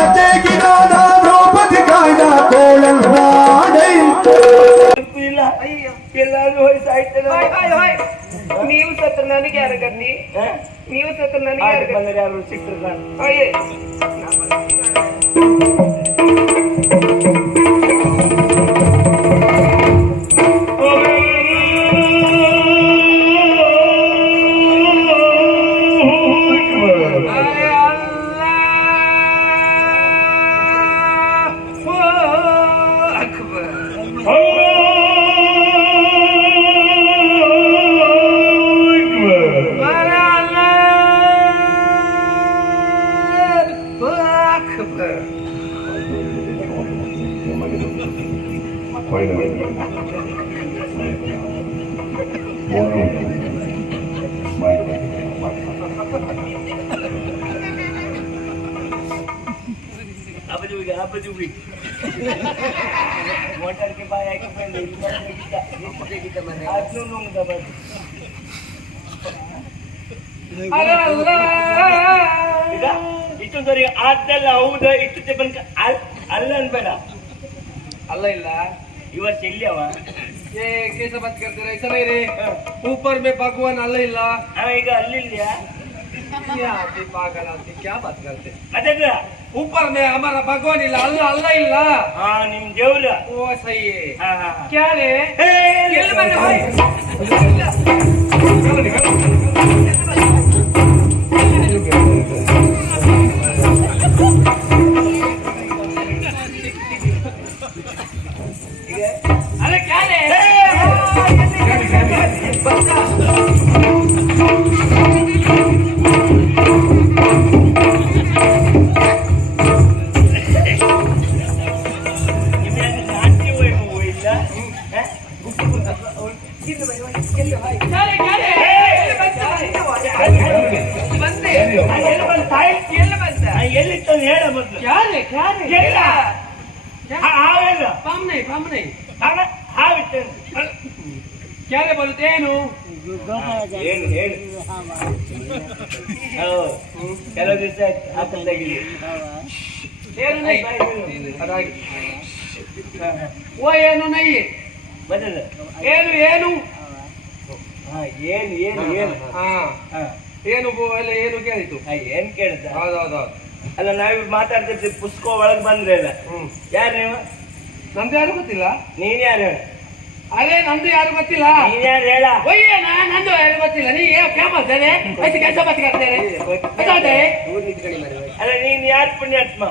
ಲತೆಗಿನಾದ ದ್ರೌಪದಿ ಕಾಯ್ದ ಕೋಳಲ್ನಾಡೈ ಇಲ್ಲ ಅಯ್ಯೋ ಎಲ್ಲಾದ್ರೂ ವಯಸ್ಸಾಯ್ತಲ್ಲ ಹೋಯ್ ಹೋಯ್ ಹೋಯ್ ನೀವು ಸತ್ರ ನನಗೆ ಯಾರ ಗತಿ ನೀವು ಸತ್ರ ಬಂದರೆ ಯಾರು ಸಿಕ್ಕರು ಕಾಣ್ ಅಯ್ಯೇ ಅಬಜುವಿಗೆ ಅಬಜುವಿಗೆ ಮೋಟಾರ್ಗೆ ಬಾಯಿ ಅಲ್ ಅಲ್ಲ ಅನ್ಬೇಡ. ಅಲ್ಲ ಇಲ್ಲ. ಈ ವರ್ಷ ಎಲ್ಲಿ ಅವ ये कैसे बात करते रहे ऐसा नहीं रे ऊपर में भगवान अल्लाह इल्ला ಅವ ಈಗ ಅಲ್ಲಿಲ್ಯಾ ये आदमी पागल आदमी क्या बात करते ಮತ್ತೆ ऊपर में हमारा भगवान इल्ला अल्लाह अल्लाह इल्ला ಹಾ ನಿಮ್ ದೇವ್ರ वो सही है ಹಾ ಹಾ ಹಾ क्या रे ಹೇ, ಎಲ್ಲಿ ಬಂದೆ ಭಾಯ್? ક્યારે ક્યારે કેટલા આવેલો પામ નહીં પામ નહીં હવે આવી ક્યારે બોલું તેનું ಕೆಲವು ದಿವಸ ಏನು ನೈ ಓ ಏನು ನೈ ಬಂದದ ಏನು ಏನು ಏನು ಏನು ಏನು ಹಾ ಏನು ಎಲ್ಲ ಏನು ಕೇಳಿತು ಏನು ಹೌದೌದೌದು ಅಲ್ಲ ನಾವ್ ಮಾತಾಡ್ತಿರ್ತೀವಿ ಪುಸ್ತಕ ಒಳಗ್ ಬಂದ್ರೆ ಅಲ್ಲ. ಯಾರು ನೀವು? ನಮ್ದು ಯಾರು ಗೊತ್ತಿಲ್ಲ? ನೀನ್ ಯಾರು? ಹೇಳು ಅದೇ ನಂದು ಯಾರು ಗೊತ್ತಿಲ್ಲ? ನೀನ್ ಯಾರು ಹೇಳ? ಒಯ್ಯ ನಂದು ಯಾರು ಗೊತ್ತಿಲ್ಲ? ನೀ ಕ್ಯಾ ಮಾಡ್ತೇನೆ ಐದು ಕೆಲಸ ಅಲ್ಲ ನೀನ್ ಯಾರು ಪುಣ್ಯಾತ್ಮ?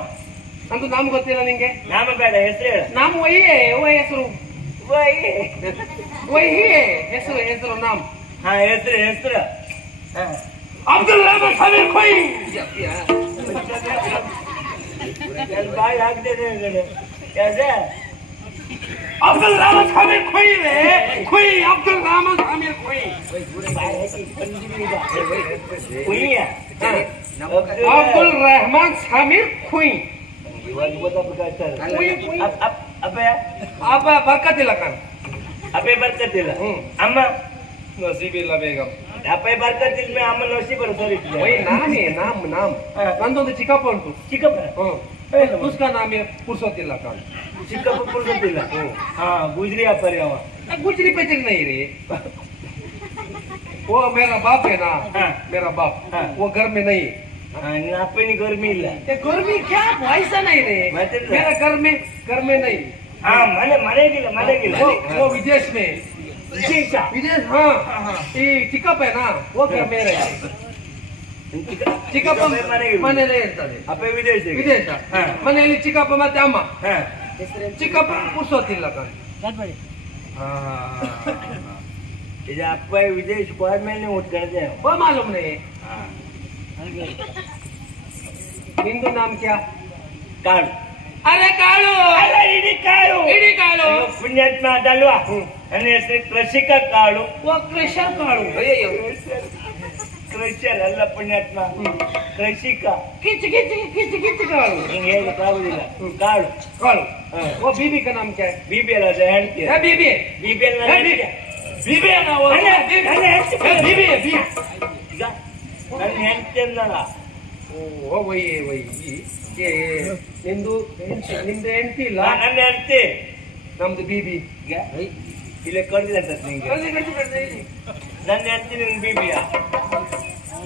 ನಂದು ನಾಮ ಗೊತ್ತಿಲ್ಲ ನಿಂಗೆ. ನಾಮ ಬೇಡ ಹೆಸರು ಹೇಳ. ನಾಮ ಒಯ್ಯೆ ಓ ಹೆಸರು. ಒಯ್ಯೆ. ಹೆಸರು ಹೆಸರು ನಾಮ್. ಹಾ ಹೆಸರು ಹೆಸರು. ಹಾ. ಅಬ್ದುಲ್ ರಹಮಾನ್ ಸಮೀರ್ ಖೊಯ್ ನನ್ ಬಾಯಿ ಹಾಕ್ತೇನೆ ಕಣೆ. ಯಾವ್ದೆ? ಅಬ್ದುಲ್ ರಹಮಾನ್ ಸಮೀರ್ ಖೊಯ್ ರೇ ಖೊಯ್ ಅಬ್ದುಲ್ ರಹಮಾನ್ ಸಮೀರ್ ಖೊಯ್ ಬಾಯಿ ಹಾಕಿ ಬಂದಿರಿ ಈಗ. ಕುಯ್ಯ? ಹಾ. ಅಬ್ದುಲ್ ರಹಮಾನ್ ಸಮೀರ್ ಖೊಯ್ ಇವಾಗ ಗೊತ್ತಾಗ್ಬೇಕಾಗ್ತದೆ. ಕುಯ್, ಕುಯ್. ಅಪ್- ಅಪ್- ಅಪ್ಪಯ್ಯ ಅಪ್ಪ ಬರ್ಕತ್ತಿಲ್ಲ ಕಣ್ ಅಪ್ಪಯ್ಯ ಬರ್ಕತ್ತಿಲ್ಲ ಹ್ಮ್. ಅಮ್ಮ ನಸೀಬಿಲ್ಲ ಬೇಗಂ ಅಪ್ಪಯ್ಯ ಬರ್ಕತ್ತಿಲ್ಲ ಮೇ ಅಮ್ಮ ನೋಸಿ ಬರೋ ಸರಿ वही नाम है नाम नाम ಹಾ. ನಂದೊಂದು ಚಿಕ್ಕಪ್ಪ ಉಂಟು ಚಿಕ್ಕಪ್ಪ ಹ್ಮ್ ಉಸ್ಕಾ ನಾಮ ಪುರ್ಸೋತಿಲ್ಲ ಕಾಣ್ ಚಿಕ್ಕಪ್ಪ ಕುಡ್ಕೊತಿಲ್ಲ ಹಾ ಗುಜ್ರಿ ಅಪ್ಪರಿ ಅವ गुजरी पे चल नहीं रे वो मेरा बाप है ना हाँ। मेरा बाप हाँ। वो घर में नहीं है ಹಾ, ನಿನ್ನ ಅಪ್ಪನಿಗೆ ಗರ್ಮಿ ಇಲ್ಲ ये घर में क्या ऐसा नहीं रे मतलब? मेरा घर में घर में नहीं ಹಾ ಮನೆ ಮನೆಗಿಲ್ಲ ಮನೆಗಿಲ್ಲ वो वो विदेश में ವಿಜೇಶ ವಿಜೇಶ್ ಹಾ ಈ ಚಿಕ್ಕಪ್ಪೇನಾ ಓಕೆ ಮೇರೆ ಚಿಕ್ಕಪ್ಪ ಮನೇಲೇ ಇರ್ತದೆ ಅಪ್ಪ ವಿದೇಶ ವಿದೇಶ ಮನೆಯಲ್ಲಿ ಚಿಕ್ಕಪ್ಪ ಮತ್ತೆ ಅಮ್ಮ ಚಿಕ್ಕಪ್ಪ ಪುರ್ಸೋತಿಲ್ಲ ಕಣ್ ಇದು ಅಪ್ಪ ವಿದೇಶ ಹೋದ್ಮೇಲೆ ನೀವು ಉಟ್ಕೊಂಡಿದ್ದೆ ಓ ಮಾಲೂಮ್ನೆ ನಿಂದು ನಾಮ್ ಕ್ಯಾ ಕಾಳು ಅರೆ ಕಾಳು. ಅಲ್ಲ ಇಡೀ ಕಾಳು. ಇಡೀ ಕಾಳು. ಪುಣ್ಯಾತ್ಮ ಅದಲ್ವಾ ನನ್ನ ಹೆಸರು ಕೃಷಿಕ ಕಾಳು. ಓ ಕಾಳು. ಅಯ್ಯೋ ಕೃಷಿಯರ್ ಅಲ್ಲ ಪುಣ್ಯಾತ್ಮ. ಕೃಷಿಕ. ಕಿಚ್ ಕಿಚ್ ಕಿಚ್ ಕಿಚ್ ಕಾಳು. ಹಿಂಗೆ ಹೇಳಕ್ಕಾಗುದಿಲ್ಲ ಕಾಳು. ಕಾಳು. ಓ ಬಿಬಿ ಕ ನಮ್ಗೆ. ಬಿಬಿ ಅಲ್ಲ ಅದು ಹೇಳ್ತೀಯ ಬಿಬಿ. ಬಿಬಿ ಅಲ್ಲ ಬಿಬಿ. ಅಲ್ಲ ಬಿಬಿ. ಬಿಬಿ ಈಗ ನನ್ನ ಹೆಂಡತಿ ಅಲ್ಲ ವೈ ಒಯ್ ಏ ನಿಮ್ದು ಹೆಂಡ್ತಿ ಇಲ್ಲ? ನನ್ನ ಹೆಂಡತಿ. ನಮ್ದು ಬೀಬಿ. ಈಗ? ಇಲ್ಲೇ ಕರೆದಿಲ್ಲ ಅಂತ ನಿಂಗೆ. ನನ್ನ ಹೆಂಡತಿ ನಿನ್ ಬೀಬಿಯ?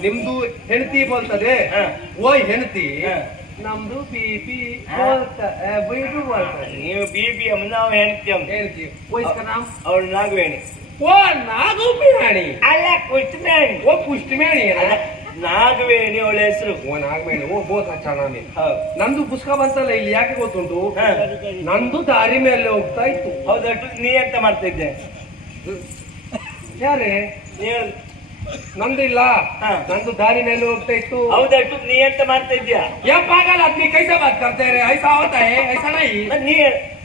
ನಿಮ್ದು ಹೆಂಡತಿ ಬೋಲ್ತದೆ ಹಾ. ಓಯ್ ಹೆಂಡತಿ. ನಮ್ದು ಬಿಬಿ. ಬೀಬಿ ಬೋಲ್ತದೆ ನೀವು ಬಿಬಿ ಅಮ್ಮ ನಾವು ಹೆಂಡತಿ ಅಮ್ಮ. ಹೆಂಡತಿ. ವಯಸ್ಕ ನಾಮ್? ಅವಳು ನಾಗವೇಣಿ. ಓ ನಾಗು ಬಿಹಾಣಿ ಅಲ್ಲ ಕುಷ್ಟಮೇಣಿ ಓ ಪುಷ್ಟಿಮೇಣಿ ಅಲ್ಲ ನಾಗವೇಣಿ ಅವಳ ಹೆಸರು. ಓ ನಾಗವೇಣಿ. ಓ ಬೋತ್ ಹಚ್ಚಾಣಿ ನಂದು ಪುಸ್ತಕ ಬಂತಲ್ಲ ಇಲ್ಲಿ ಯಾಕೆ ಗೊತ್ತುಂಟು? ನಂದು ದಾರಿ ಮೇಲೆ ಹೋಗ್ತಾ ಇತ್ತು. ಹೌದಟ್ಟು ನೀ ಎಂತ ಮಾಡ್ತಾ ಇದ್ದೆ ಯಾರೇ ನಂದಿಲ್ಲ. ನಂದು ದಾರಿ ಮೇಲೆ ಹೋಗ್ತಾ ಇತ್ತು. ಹೌದಟ್ಟು ನೀ ಎಂತ ಮಾಡ್ತಾ ಇದ್ಯಾ ಯಪ್ಪ ಆಗಲ್ಲ ಅದ್ ನೀ ಕೈಸ ಬಾತ್ ಕರ್ತಾರೆ ಐಸಾ ಹೋತಾಯೇ ಐಸಾ ನೈ ನೀ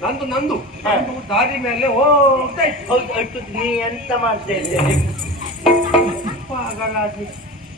ನಂದು ನಂದು. ನಂದು ದಾರಿ ಮೇಲೆ ಹೋಗ್ತಾ ಇತ್ತು. ಹೌದಷ್ಟು ನೀ ಎಂತ ಮಾಡ್ತಾ ಇದ್ದೆ ಆಗಲ್ಲ ಅದ್ನಿ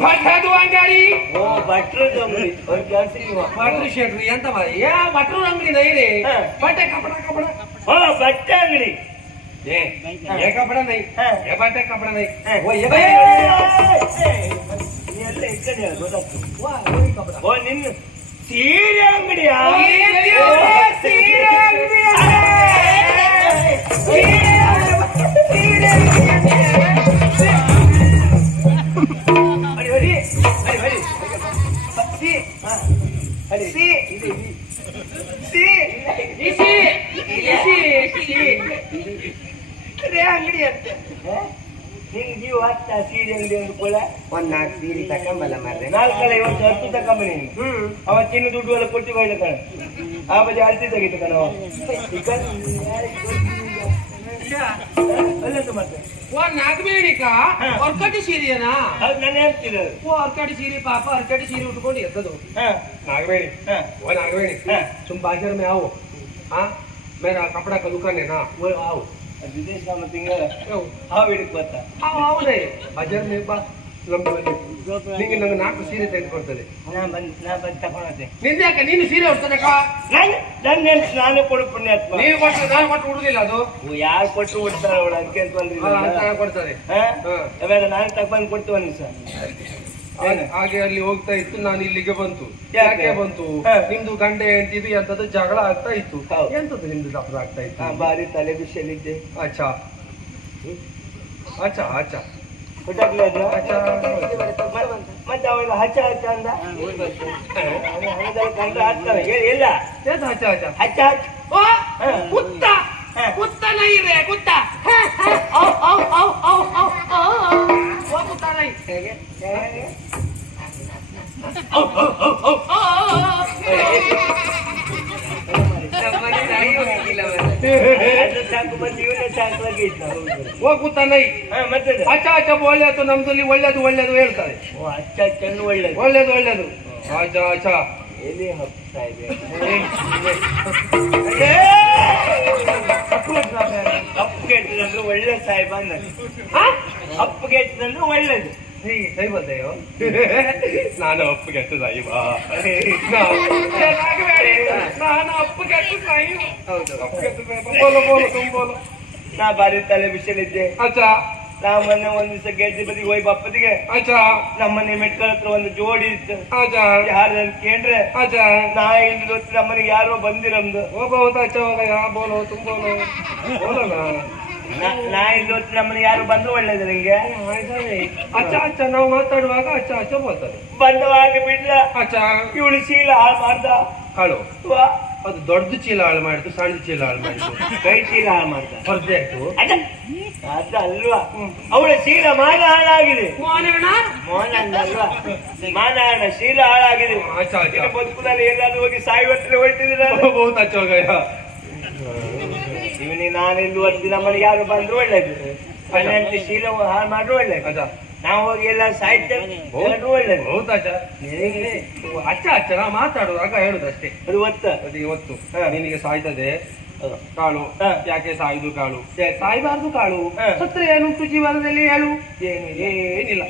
భద్రత అంటాడి ఓ బట్టర్ కంపెనీ బట్టర్ షర్ట్ ఎంత మరి ఏ బట్టర్ కంపెనీ నైరే బట్టే కపడ కపడ ఓ బట్ట అంగడి ఏ ఏ కపడ నై ఏ బట్టే కపడ నై ఓ ఏ బై ಎಲ್ಲ ಇಕ್ಕಡೆ ಗೊತ್ತಾಗ್ತದೆ ಓ ನಿನ್ನ ಸೀರೆ ಅಂಗಡಿಯಾ ಸೀರೆ ಅಂಗಡಿಯಾ ಸೀರೆ ಅಂಗಡಿಯಾ ಸಿ ಸಿ ರೇ ಅಂತ ಸೀರೆ ನಾಲ್ಕು ಮಾರ್ರೆ ಹ್ಮ್ ಅವತ್ತಿನ ದುಡ್ಡು ಎಲ್ಲ ಕೊಟ್ಟಿ ಬೈಲ ಕಣ ಆ ಬಜೆ ಅಳತಿ ತೆಗಿತ ಕಣ ಅಲ್ಲಂತ ಮತ್ತೆ. ಓ ನಾಗಬೇಣಿಕ ಹೊರ್ಕಟ್ಟಿ ಸೀರೆನಾ ಅದು ನಾನು ಓ ಹೊರ್ಕಟ್ಟಿ ಸೀರೆ ಪಾಪ ಹೊರ್ಕಟ್ಟಿ ಸೀರೆ ಉಟ್ಕೊಂಡು ಎದ್ದದು. ಹಾಂ. ನಾಗಬೇಣಿ ಹಾಂ. ಓ ನಾಗಬೇಣಿ ಹಾಂ. ತುಂಬ ಭಾಗ್ಯರ ಮೇ ಕಪಡ ಕ ಓ ಆವು ವಿದೇಶ ತಿಂಗಳ ಹಾವು ಹಿಡಿಕ್ ಬರ್ತಾ. ಹಾವು ಹಾವು ಬಜಾರ್ ಮೇ ಬಾ. ನಿಂಗೆ ನಂಗೆ ನಾಲ್ಕು ಸೀರೆ ತೆಗೆದುಕೊಡ್ತದೆ. ನಾ ಬಂದ್ ನಾ ಬಂದ್ ತಗೊಳತೆ ನಿಂದ್ಯಾಕೆ ನೀನು ಸೀರೆ ಉಡ್ತದಕ್ಕ ನಾನು ನನ್ನ ಹೆಂಡ್ತಿ ನಾನೇ ಕೊಡು ಪುಣ್ಯಾತ್ಮ. ನೀವು ಕೊಟ್ಟು ನಾನು ಕೊಟ್ಟು ಉಡುದಿಲ್ಲ ಅದು? ಯಾರು ಕೊಟ್ಟು ಉಡ್ತಾರೆ ಅವಳು ಅದಕ್ಕೆ ಅಂತ ಹಾ. ಅವಾಗ ನಾನು ತಗೊಂಡು ಕೊಡ್ತೀವ ನೀವು ಸರ್? ಹಾಗೆ- ಅಲ್ಲಿ ಹೋಗ್ತಾ ಇತ್ತು ನಾನು ಇಲ್ಲಿಗೆ ಬಂತು. ಯಾಕೆ? ಯಾಕೆ ಬಂತು. ನಿಮ್ದು ಗಂಡ ಎಂತಿದ್ದು ಎಂತದ್ದು ಜಗಳ ಆಗ್ತಾ ಇತ್ತು. ಎಂತದ್ದು ನಿಮ್ದು ಜಗಳ ಆಗ್ತಾ ಇತ್ತು ಬಾರಿ ತಲೆ ಬಿಸಿಯಲ್ಲಿದ್ದೆ. ಅಚ್ಚಾ. ಅಚ್ಚಾ ಅಚ್ಚಾ. ಗೊತ್ತಾಗ್ಲಿ ಅದು ಅಚ್ಚಾ ಮತ್ತೆ ಅವಾಗ ಹಚ್ಚ ಹಚ್ಚ ಅಂದ ಅವನು ಹಣದಲ್ಲಿ ಕಂಡ್ರೆ ಹಚ್ತಾನೆ ಹೇಳಿ ಇಲ್ಲ ಎಂತ ಅಚ್ಚಾ ಅಚ್ಚಾ ಹಚ್ಚ ಹಚ್ಚ ಓ ಹಾ. ಕುತ್ತ ಹಾ. ಕುತ್ತ ನೈ ರೇ ಕುತ್ತ ಔ, ಔ, ಔ, ಔ, ಔ, ಔ. ಓ ಕುತ್ತ ನೈ ಹೇಗೆ ಹೇಗೆ? ಔ, ಔ, ಔ, ಔ, ಔ, ಔ. ನಮ್ಮನೆ ನಾಯಿಯೂ ಹಾಕಿಲ್ಲ ಸಾಕು ಬಂದು ಇವನೇ ಸಾಕಾಗಿ ಇದ್ದ. ಓ ಕುತ್ತ ನೈ ಹಾ ಮತ್ತೆ ಅಚ್ಚಾ ಅಚ್ಚಾ ಒಳ್ಳೇದು ನಮ್ದಲ್ಲಿ ಒಳ್ಳೇದು ಒಳ್ಳೇದು ಹೇಳ್ತಾರೆ. ಓ ಹಚ್ಚ ಚೆಂದ ಒಳ್ಳೇದು ಒಳ್ಳೇದು ಒಳ್ಳೇದು ಅಚ್ಚಾ ಆಚ ಎಲ್ಲಿ ಹಬ್ತಾ ಇದೆ. ಅಪ್ಪು ಕೆಟ್ಟದಂದ್ರೆ ಒಳ್ಳೆ ಸಾಹೇಬ ಅಪ್ಪು ಕೆಟ್ಟದಂದ್ರೆ ಒಳ್ಳೇದು. ಸೈ ಬಂದೆಯೋ ನಾನು ಚೆನ್ನಾಗಬೇಡಿ ನಾನು ಅಪ್ಪು ಕೆಟ್ಟ ಸಾಯಿ ಹೌದು ಬೋಲು ಬೋಲು ನಾ ಬಾರಿ ತಲೆ ಬಿಸಿಲಿದ್ದೆ ಅಚ್ಚಾ. ನಾ ಮೊನ್ನೆ ಒಂದ್ ದಿವಸ ಗೆದ್ದಿ ಬದಿಗೆ ಹೋಗಿ ಬಪ್ಪದಿಗೆ ಅಚ್ಚಾ. ನಮ್ಮನೆ ಮೆಟ್ಕಲ್ ಹತ್ರ ಒಂದು ಜೋಡಿ ಇತ್ತು. ಅಚ್ಚಾ. ಯಾರು ಅಂತ ಕೇಂದ್ರೆ ಅಚ್ಚಾ. ನಾ ಇಲ್ಲಿ ಗೊತ್ತು ನಮ್ಮನೆಗೆ ಯಾರೋ ಬಂದಿರಮ್ದು ಬಹುತ ಅಚ್ಚಾ ಹೋಗ ಯಾ ಬೋಲು ತುಂಬೋಲೋ ಬೋಲು. ನಾ- ಇಲ್ಲಿ ಯಾರು ಬಂದ್ರು ಅಚ್ಚ ಅಚ್ಚಾ ನಾವು ಮಾತಾಡುವಾಗ ಅಚ್ಚಾ ಬಂದವಾಗ ಬಿಡ್ಲ. ಅಚ್ಚಾ. ಇವಳು ಶೀಲ ಹಾಳು ಮಾಡ್ದ. ಹಾಳು ವಾ, ಅದು ದೊಡ್ಡ ಚೀಲ ಹಾಳು ಮಾಡಿದ್ದು ಸಣ್ಣ ಚೀಲ ಹಾಳು ಮಾಡಿದ್ದು. ಕೈ ಚೀಲ ಹಾಳು ಮಾಡ್ದ. ಆಯ್ತು. ಅದ ಅಲ್ವಾ? ಅವಳ ಶೀಲ ಮಾನ ಹಾಳಾಗಿದೆ. ಮೋಹನ ಅಲ್ವಾ ಶೀಲ ಹಾಳಾಗಿದೆ. ಬದುಕುದಲ್ಲಿ ಎಲ್ಲಾದ್ರೂ ಹೋಗಿ ಸಾಯುವತ್ತರೆ ಹೊರಟಿದ್ದೀರ? ಬಹುತ ಚೋಗಯ್ಯ ನಾನು ಇಲ್ಲಿ ಒಂದು ನಮ್ಮಲ್ಲಿ ಯಾರು ಬಂದ್ರು ಒಳ್ಳೇದು. ಹೆಂಡತಿ ಶೀಲ ಹಾಳು ಮಾಡ್ರು ಒಳ್ಳೇದು. ನಾವು ಹೋಗಿ ಎಲ್ಲ ಸಾಹಿತ್ಯ ಹೋದ್ರು ಒಳ್ಳೇದು. ಹೌದಾಚ ಅಚ್ಚ ಅಚ್ಚ. ನಾ ಮಾತಾಡುವಾಗ ಹೇಳುದಷ್ಟೇ ಅದು ಒತ್ತ. ಅದು ಇವತ್ತು. ನಿನಗೆ ಸಾಯ್ತದೆ. ಕಾಳು. ಯಾಕೆ ಸಾಯ್ದು ಕಾಳು? ಸಾಯ್ಬಾರ್ದು ಕಾಳು. ಸತ್ರೆ ಏನುಂಟು ಜೀವನದಲ್ಲಿ ಹೇಳು. ಏನು ಏನಿಲ್ಲ.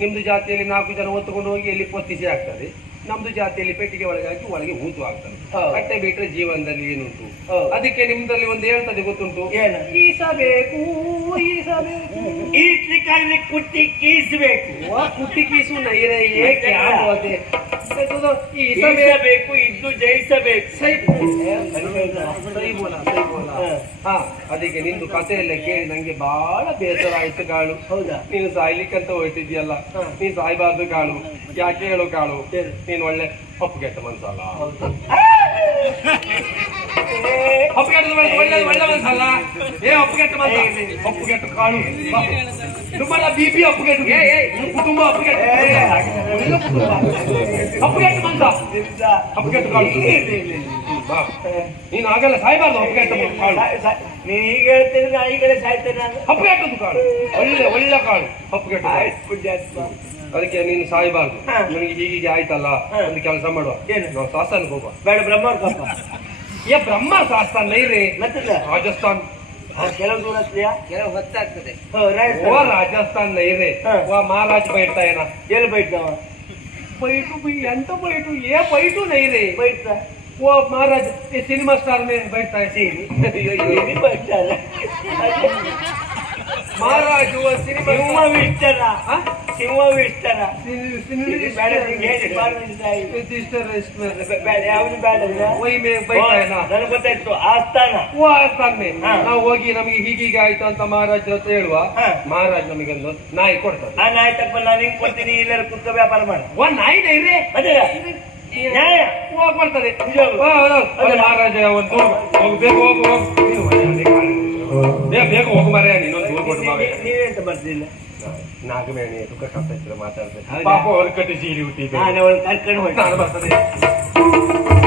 ನಿಮ್ದು ಜಾತಿಯಲ್ಲಿ ನಾಲ್ಕು ಜನ ಒತ್ತುಕೊಂಡು ಹೋಗಿ ಎಲ್ಲಿ ಪೊತ್ತಿಸಿ ಆಗ್ತದೆ? ನಮ್ದು ಜಾತಿಯಲ್ಲಿ ಪೆಟ್ಟಿಗೆ ಒಳಗೆ ಹಾಕಿ ಒಳಗೆ ಹೂತು ಆಗ್ತದೆ ಬಟ್ಟೆ ಕಟ್ಟೆ ಬಿಟ್ರೆ ಜೀವನದಲ್ಲಿ ಏನುಂಟು. ಅದಕ್ಕೆ ನಿಮ್ದಲ್ಲಿ ಒಂದು ಹೇಳ್ತದೆ ಗೊತ್ತುಂಟು ಏನು? ಈಸಬೇಕು ಈಸ್ಲಿಕ್ಕಾದ್ರೆ ಕುಟ್ಟಿ ಕೀಸ್ಬೇಕು. ಕುಟ್ಟಿ ಕೀಸು ಈಸಬೇಕು ಇದ್ದು ಜಯಿಸಬೇಕು. ಹ. ಅದಕ್ಕೆ ನಿಂದು ಕಥೆಯೆಲ್ಲ ಕೇಳಿ ನಂಗೆ ಬಹಳ ಬೇಸರ ಆಯ್ತು ಕಾಳು. ಹೌದಾ? ನೀನು ಸಾಯ್ಲಿಕ್ಕಂತ ಹೋಯ್ತಿದ್ಯಲ್ಲ. ನೀನ್ ಸಾಯ್ಬಾರ್ದು ಕಾಳು. ಯಾಕೆ ಹೇಳು ಕಾಳು. ನೀನ್ ಒಳ್ಳೆ ಅಪ್ಪುಗೆಟ್ಟ ಮನ್ಸಲ್ಲ. ಹೌದು. ಅಪ್ಪುಗೆಟ್ಟ ಒಳ್ಳೆ ಒಳ್ಳೆ ಮನಸ್ಸಲ್ಲ ಏ ಅಪ್ಪಗೆಟ್ಟು ಮನ್ಸ ಅಪ್ಪಗೆಟ್ಟು ಕಾಳು. ನಿಮ್ಮಲ್ಲ ಬಿ ಪಿ ಅಪ್ಪುಗೆಟ್ಟು ನಿಮ್ ಕುಟುಂಬ ಅಪ್ಪಗೆಟ್ಟು ಅಪ್ಪಗೆಟ್ಟು ಕುಟುಂಬ. ಅಪ್ಪಗೆಟ್ಟು ಕಾಳು. ನೀನು ಆಗಲ್ಲ ಸಾಯ್ಬಾರ್ದು ಅಪ್ಪಗೆಟ್ಟು ಕಾಳು. ನೀ ಈಗ ಹೇಳ್ತೀನಿ ನಾ ಈಗಲೇ ಸಾಯ್ತೇನೆ ಅಪ್ಪುಗೆಟ್ಟದು ಕಾಳು. ಒಳ್ಳೆ ಒಳ್ಳೆ ಕಾಳು. ಅಪ್ಪಗೆಟ್ಟು. ಆಯ್ತು ಅದಕ್ಕೆ ನೀನು ಸಾಯ್ಬಾರ್ದು. ನನಗೆ ಹೀಗೆ ಆಯ್ತಲ್ಲ. ಒಂದು ಕೆಲಸ ಮಾಡುವ. ಏನು? ನಾವು ಶಾಸನಕ್ಕೆ ಹೋಗುವ. ಬೇಡ ಬ್ರಹ್ಮರ್ಕಪ್ಪ ಏ ಬ್ರಹ್ಮ ಶಾಸ್ತ್ರ ನೈರೆ ಮತ್ತಿಲ್ಲ ರಾಜಸ್ಥಾನ್ ಕೆಲವು ದೂರ ಹತ್ಲಿಯಾ ಕೆಲವು ಹೊತ್ತಾಗ್ತದೆ ಓ ರಾಜಸ್ಥಾನ್ ನೈರೆ ಹಾ. ಓ ಮಹಾರಾಜ್ ಬೈಡ್ತಾ ಏನ ಎಲ್ಲಿ ಬೈಟ್ನವ ಬೈಟು ಬೈ ಎಂತ ಬೈಟು ಏ ಬೈಟು ನೈರೆ ಬೈಟ್ನ ಓ ಮಹಾರಾಜ್ ಈ ಸಿನಿಮಾ ಸ್ಟಾರ್ ಮೇ ಬೈಡ್ತಾ ಸೀನಿ ಎಲ್ಲಿ ಬೈಟ್ಟಾರ ಮಹಾರಾಜ್ ಓ ಸಿನಿಮಾ ಸಿಂಹವಿಷ್ಟರ ಸಿನಿಮಾ ಬೇಡ ಹೇಳಿ ಬೇಡ ಯಾವ್ದು ಬೇಡ ನನಗೆ ಗೊತ್ತಾಯ್ತು ಆಸ್ಥಾನ. ಓ ಆಸ್ಥಾನ್. ನಾವು ಹೋಗಿ ನಮಗೆ ಹೀಗೀಗೆ ಆಯ್ತು ಅಂತ ಮಹಾರಾಜ್ ಹತ್ರ ಹೇಳುವ. ಮಹಾರಾಜ್ ನಮಗೊಂದು ನಾಯಿ ಕೊಡ್ತಾರೆ. ನಾನು ಆಯ್ತಪ್ಪ ನಾನು ಹಿಂಗ್ ಕೊಡ್ತೀನಿ? ಇಲ್ಲರ ಕುತ್ಕ ವ್ಯಾಪಾರ ಮಾಡಿ. ಒಂದ್ ನಾಯಿ ಇರ್ರಿ. ಅದೇ ನ್ಯಾಯ ಹೋಗ್ ಬರ್ತದೆ. ಮಹಾರಾಜ ಒಂದು ಹೋಗು. ಬೇಗ ಹೋಗು. ಬೇಗ ಹೋಗು ಮರೆ ನೀನೊಂದು ದೂರ ಕೊಟ್ಟು ಬಾವೆ ನೀ- ನೀವೆಂತ ಬರ್ತಿಲ್ಲ ದುಃಖ ಕಷ್ಟ ಇದ್ರೆ ಪಾಪ ಕಟ್ಟಿ ಸೀರೆ ಹುಟ್ಟಿದ್ದೆ ನಾನು ಅವಳು ಕರ್ಕೊಂಡು ಹೋಯ್ತು. ನಾನು ಬರ್ತದೆ.